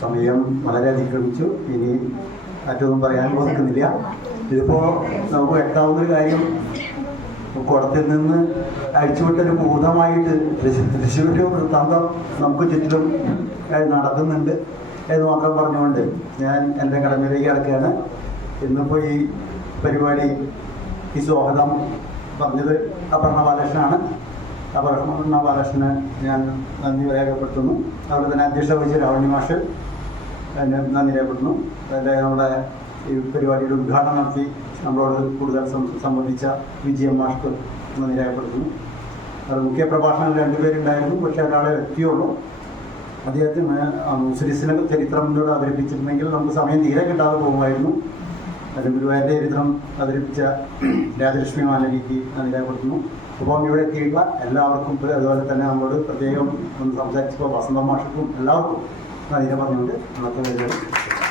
സമയം വളരെ അതിക്രമിച്ചു. ഇനി മറ്റൊന്നും പറയാൻ ബോധിക്കുന്നില്ല ഇതിപ്പോൾ നമുക്ക് വ്യക്തമാവുന്നൊരു കാര്യം കുളത്തിൽ നിന്ന് അഴിച്ചുവിട്ടൊരു ഭൂതമായിട്ട് തൃശ്ശൂർ വൃത്താന്തം നമുക്ക് ചുറ്റിലും നടക്കുന്നുണ്ട് എന്ന് മാത്രം പറഞ്ഞുകൊണ്ട് ഞാൻ എന്റെ കടമയിലേക്ക് കിടക്കുകയാണ്. ഇന്നിപ്പോൾ ഈ പരിപാടി ഈ സ്വാഗതം പറഞ്ഞത് അപർണ ബാലകൃഷ്ണനാണ്. അപർണ ബാലകൃഷ്ണന് ഞാൻ നന്ദി രേഖപ്പെടുത്തുന്നു അതുപോലെ തന്നെ അധ്യക്ഷ വഹിച്ച രാവണി മാഷ് നന്ദി രേഖപ്പെടുന്നു അതിന്റെ നമ്മുടെ ഈ പരിപാടിയുടെ ഉദ്ഘാടനം നടത്തി നമ്മളോട് കൂടുതൽ സംബന്ധിച്ച വിജയം മാഷ്ക്ക് നന്ദി രേഖപ്പെടുത്തുന്നു. അത് മുഖ്യ പ്രഭാഷണം രണ്ടുപേരുണ്ടായിരുന്നു പക്ഷേ ഒരാളെ എത്തിയുള്ളൂ. അദ്ദേഹത്തിന് മുസ്ലിസിനെ ചരിത്രം മുന്നോട്ട് അവതരിപ്പിച്ചിരുന്നെങ്കിൽ നമുക്ക് സമയം തീരെ കിട്ടാതെ പോകുമായിരുന്നു. അതിന് ഗുരുവായൂരിന്റെ ചരിത്രം അവതരിപ്പിച്ച രാജലക്ഷ്മി മാനവിക്ക് നന്ദി രേഖപ്പെടുത്തുന്നു. അപ്പം ഇവിടെ എത്തിയിട്ടുള്ള എല്ലാവർക്കും അതുപോലെ തന്നെ നമ്മളോട് പ്രത്യേകം ഒന്ന് സംസാരിച്ചപ്പോൾ വസന്ത മാഷക്കും എല്ലാവർക്കും നന്ദി പറഞ്ഞുകൊണ്ട് നമുക്ക്